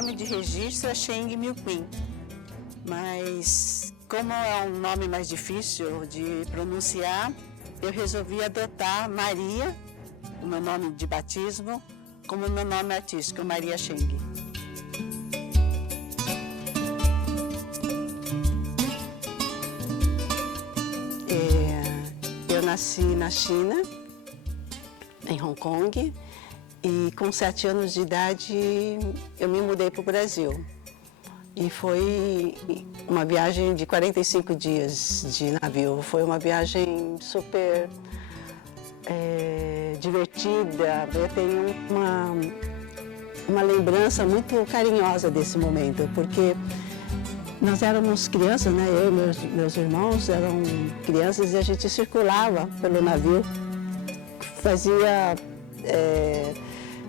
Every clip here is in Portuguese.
nome de registro é Cheng Miu Queen, mas como é um nome mais difícil de pronunciar, eu resolvi adotar Maria, o meu nome de batismo, como meu nome artístico, Maria Cheng. Eu nasci na China, em Hong Kong, e com 7 anos de idade eu me mudei para o Brasil. E foi uma viagem de 45 dias de navio. Foi uma viagem super divertida. Eu tenho uma lembrança muito carinhosa desse momento, porque nós éramos crianças, né? Eu e meus irmãos eram crianças e a gente circulava pelo navio, fazia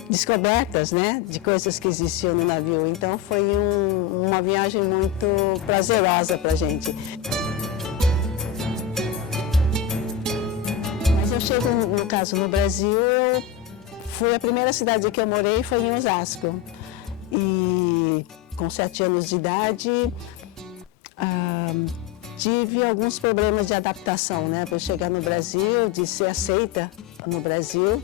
descobertas, né, de coisas que existiam no navio. Então foi uma viagem muito prazerosa para a gente. Mas eu chego, no caso, no Brasil, a primeira cidade que eu morei foi em Osasco. E com 7 anos de idade, tive alguns problemas de adaptação, né, para chegar no Brasil, de ser aceita no Brasil.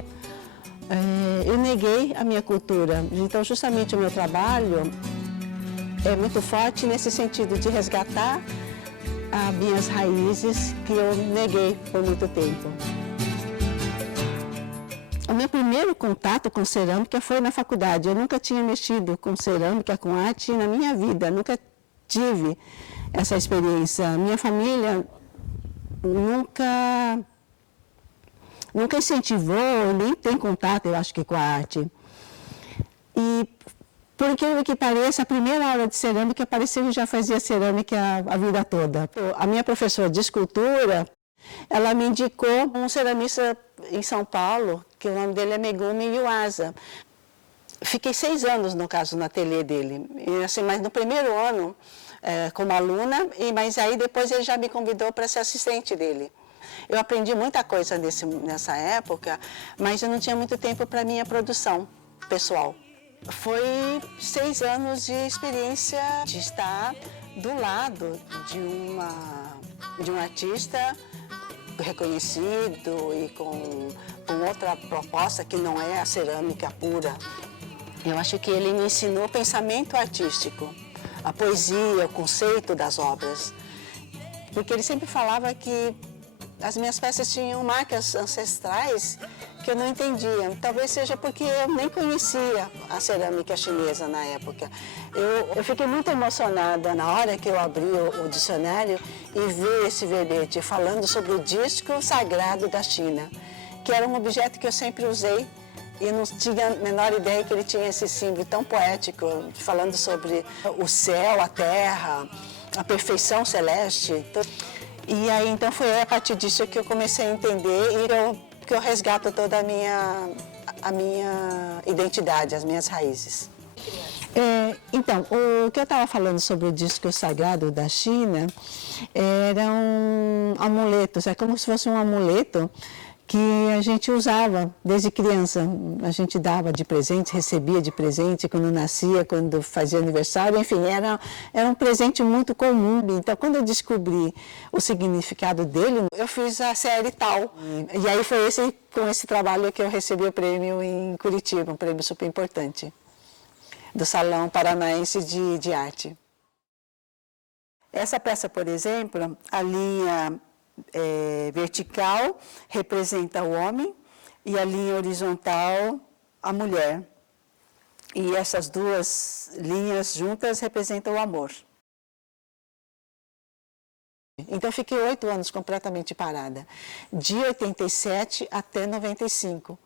Eu neguei a minha cultura. Então, justamente o meu trabalho é muito forte nesse sentido de resgatar as minhas raízes que eu neguei por muito tempo. O meu primeiro contato com cerâmica foi na faculdade. Eu nunca tinha mexido com cerâmica, com arte na minha vida. Nunca tive essa experiência. Minha família nunca incentivou, nem tem contato, eu acho que, com a arte. E, por incrível que pareça, a primeira aula de cerâmica parecia que já fazia cerâmica a vida toda. A minha professora de escultura, ela me indicou um ceramista em São Paulo, que o nome dele é Megumi Yuasa. Fiquei 6 anos, no caso, no ateliê dele. E, assim, mas no primeiro ano, como aluna, mas aí depois ele já me convidou para ser assistente dele. Eu aprendi muita coisa nessa época, mas eu não tinha muito tempo para minha produção pessoal. Foi 6 anos de experiência de estar do lado de um artista reconhecido e com outra proposta que não é a cerâmica pura. Eu acho que ele me ensinou pensamento artístico, a poesia, o conceito das obras. Porque ele sempre falava que as minhas peças tinham marcas ancestrais que eu não entendia. Talvez seja porque eu nem conhecia a cerâmica chinesa na época. Eu fiquei muito emocionada na hora que eu abri o dicionário e vi esse verbete falando sobre o disco sagrado da China, que era um objeto que eu sempre usei e não tinha a menor ideia que ele tinha esse símbolo tão poético, falando sobre o céu, a terra, a perfeição celeste. E aí, então, foi a partir disso que eu comecei a entender e que eu resgato toda a minha identidade, as minhas raízes. Então, o que eu estava falando sobre o disco sagrado da China eram amuletos, é como se fosse um amuleto que a gente usava desde criança. A gente dava de presente, recebia de presente quando nascia, quando fazia aniversário, enfim, era um presente muito comum. Então, quando eu descobri o significado dele, eu fiz a série tal. E aí foi com esse trabalho que eu recebi o prêmio em Curitiba, um prêmio super importante, do Salão Paranaense de Arte. Essa peça, por exemplo, a linha vertical representa o homem e a linha horizontal a mulher. E essas duas linhas juntas representam o amor. Então, eu fiquei 8 anos completamente parada, de 87 até 95.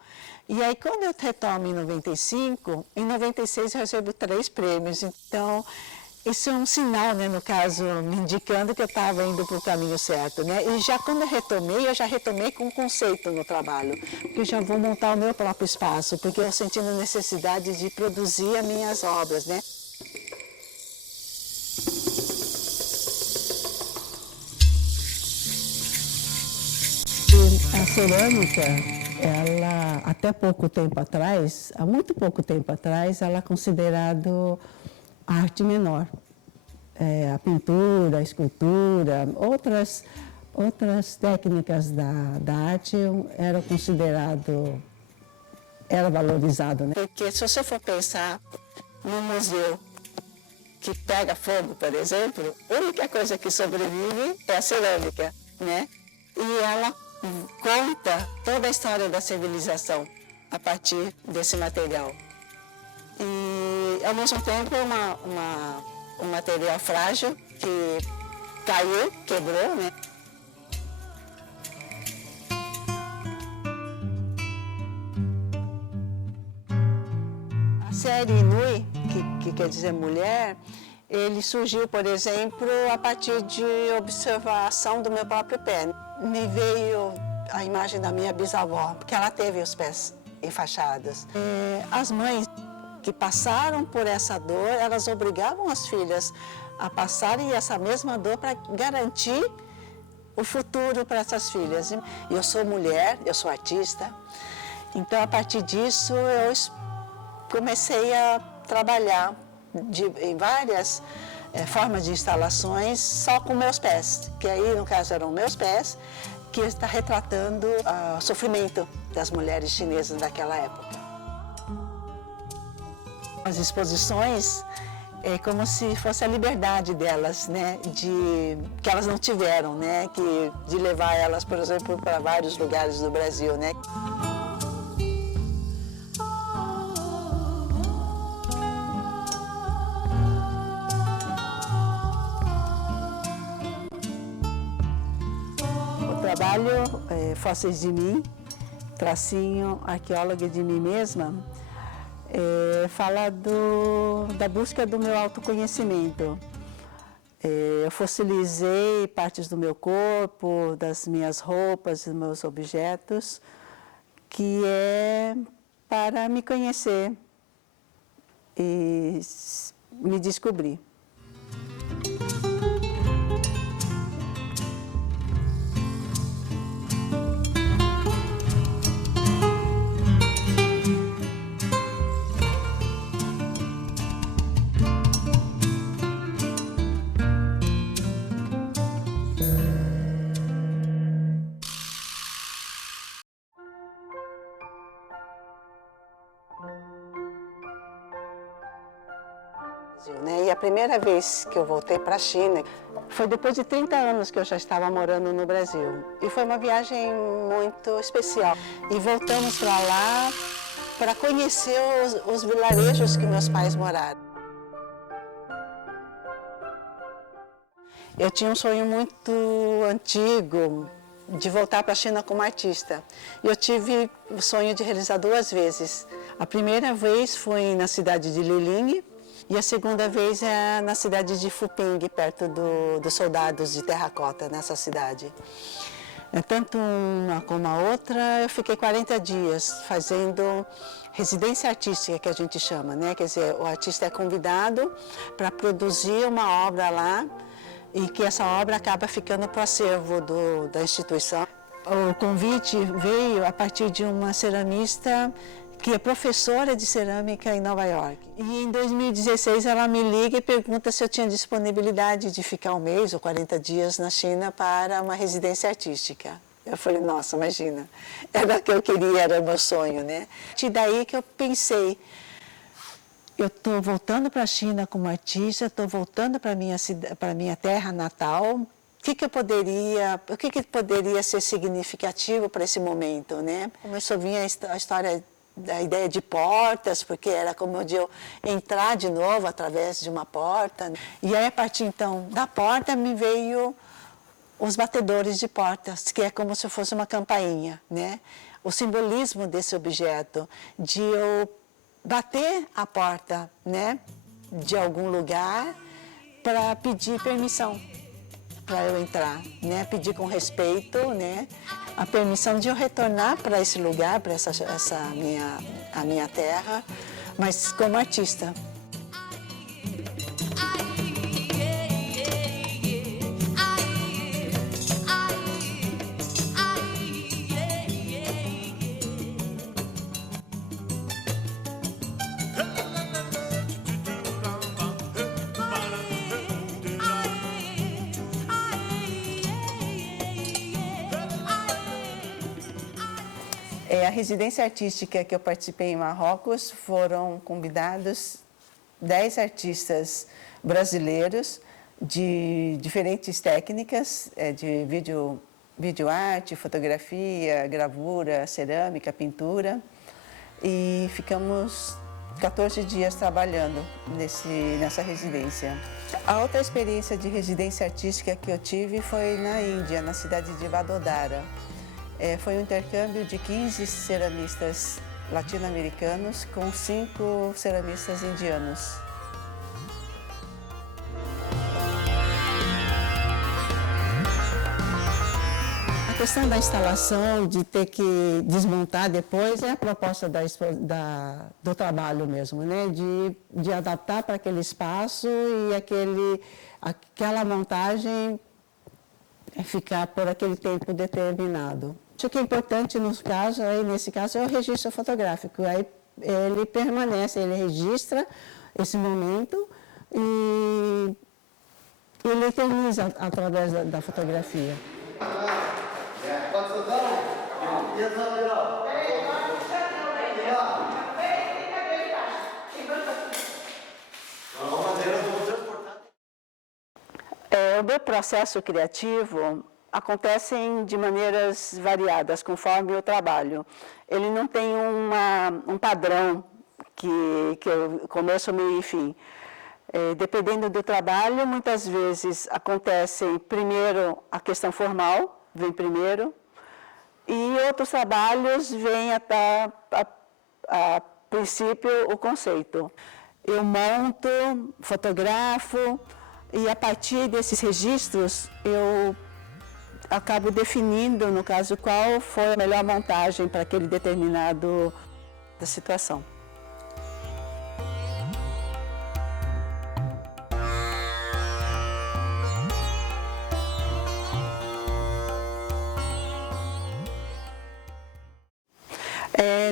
E aí, quando eu retomo em 95, em 96 eu recebo 3 prêmios. Então, isso é um sinal, né, no caso, me indicando que eu estava indo para o caminho certo, né? E já quando eu já retomei com um conceito no trabalho, porque eu já vou montar o meu próprio espaço, porque eu sentindo necessidade de produzir as minhas obras, né? A cerâmica ela, até pouco tempo atrás, há muito pouco tempo atrás, ela é considerado arte menor. A pintura, a escultura, outras técnicas da arte eram considerado, era valorizado, né? Porque se você for pensar num museu que pega fogo, por exemplo, a única coisa que sobrevive é a cerâmica, né? E ela conta toda a história da civilização a partir desse material. E, ao mesmo tempo, um material frágil que caiu, quebrou, né? A série Nui, que quer dizer mulher, ele surgiu, por exemplo, a partir de observação do meu próprio pé. Me veio a imagem da minha bisavó, porque ela teve os pés enfaixados. As mães que passaram por essa dor, elas obrigavam as filhas a passarem essa mesma dor para garantir o futuro para essas filhas. Eu sou mulher, eu sou artista, então a partir disso eu comecei a trabalhar em várias formas de instalações só com meus pés, que aí no caso eram meus pés, que está retratando o sofrimento das mulheres chinesas daquela época. As exposições é como se fosse a liberdade delas, né, que elas não tiveram, né, de levar elas, por exemplo, para vários lugares do Brasil, né. O trabalho Fósseis de Mim, tracinho arqueóloga de mim mesma, fala da busca do meu autoconhecimento. Eu fossilizei partes do meu corpo, das minhas roupas, dos meus objetos, que é para me conhecer e me descobrir. E a primeira vez que eu voltei para a China foi depois de 30 anos que eu já estava morando no Brasil. E foi uma viagem muito especial. E voltamos para lá para conhecer os vilarejos que meus pais moraram. Eu tinha um sonho muito antigo de voltar para a China como artista. E eu tive o sonho de realizar 2 vezes. A primeira vez foi na cidade de Liling, e a segunda vez é na cidade de Fuping, perto dos soldados de terracota, nessa cidade. Tanto uma como a outra, eu fiquei 40 dias fazendo residência artística, que a gente chama, né? Quer dizer, o artista é convidado para produzir uma obra lá e que essa obra acaba ficando para o acervo da instituição. O convite veio a partir de uma ceramista que é professora de cerâmica em Nova York. E em 2016 ela me liga e pergunta se eu tinha disponibilidade de ficar 1 mês ou 40 dias na China para uma residência artística. Eu falei, nossa, imagina, era o que eu queria, era o meu sonho, né? E daí que eu pensei, eu estou voltando para a China como artista, estou voltando para a minha terra natal. O que poderia ser significativo para esse momento, né? Começou a vir a história da ideia de portas, porque era como de eu entrar de novo através de uma porta. E aí, a partir então da porta, me veio os batedores de portas, que é como se fosse uma campainha, né? O simbolismo desse objeto, de eu bater a porta, né, de algum lugar para pedir permissão para eu entrar, né? Pedir com respeito, né? A permissão de eu retornar para esse lugar, para a minha terra, mas como artista. A residência artística que eu participei em Marrocos foram convidados 10 artistas brasileiros de diferentes técnicas, de videoarte, fotografia, gravura, cerâmica, pintura. E ficamos 14 dias trabalhando nessa residência. A outra experiência de residência artística que eu tive foi na Índia, na cidade de Vadodara. Foi um intercâmbio de 15 ceramistas latino-americanos com 5 ceramistas indianos. A questão da instalação, de ter que desmontar depois, é a proposta do trabalho mesmo, né? De adaptar para aquele espaço e aquela montagem ficar por aquele tempo determinado. O que é importante nesse caso é o registro fotográfico. Aí ele permanece, ele registra esse momento e ele eterniza através da fotografia. O meu processo criativo acontece de maneiras variadas, conforme eu trabalho. Ele não tem um padrão que eu começo, meio e fim. Dependendo do trabalho, muitas vezes acontece primeiro a questão formal, vem primeiro, e outros trabalhos vêm a princípio o conceito. Eu monto, fotografo, e a partir desses registros eu acabo definindo, no caso, qual foi a melhor montagem para aquele determinado situação.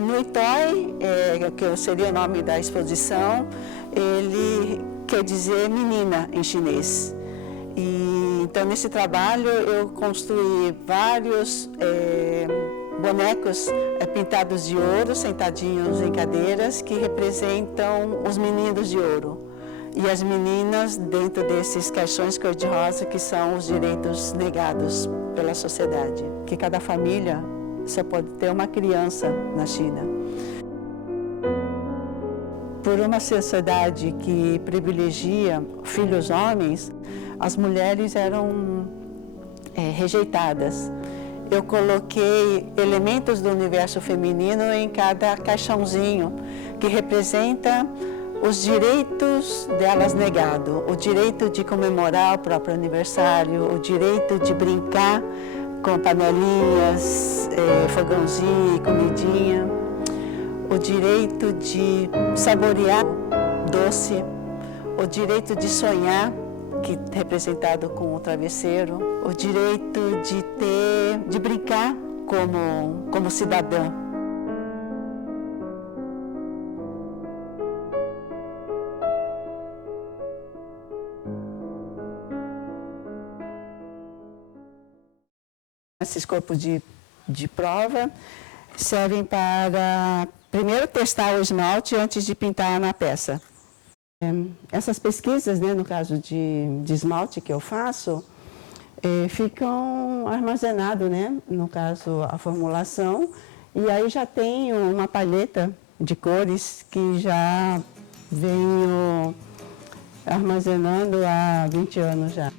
No Itói, que seria o nome da exposição, ele quer dizer menina em chinês. Então, nesse trabalho, eu construí vários bonecos pintados de ouro, sentadinhos em cadeiras, que representam os meninos de ouro. E as meninas dentro desses caixões cor-de-rosa, que são os direitos negados pela sociedade. Que cada família só pode ter uma criança na China. Por uma sociedade que privilegia filhos homens, as mulheres eram rejeitadas. Eu coloquei elementos do universo feminino em cada caixãozinho, que representa os direitos delas negados, o direito de comemorar o próprio aniversário, o direito de brincar com panelinhas, fogãozinho e comidinha, o direito de saborear doce, o direito de sonhar, que é representado com o travesseiro, o direito de brincar como cidadã. Esses corpos de prova servem para, primeiro, testar o esmalte antes de pintar na peça. Essas pesquisas, né, no caso de esmalte que eu faço, ficam armazenados, né, no caso, a formulação, e aí já tenho uma paleta de cores que já venho armazenando há 20 anos já.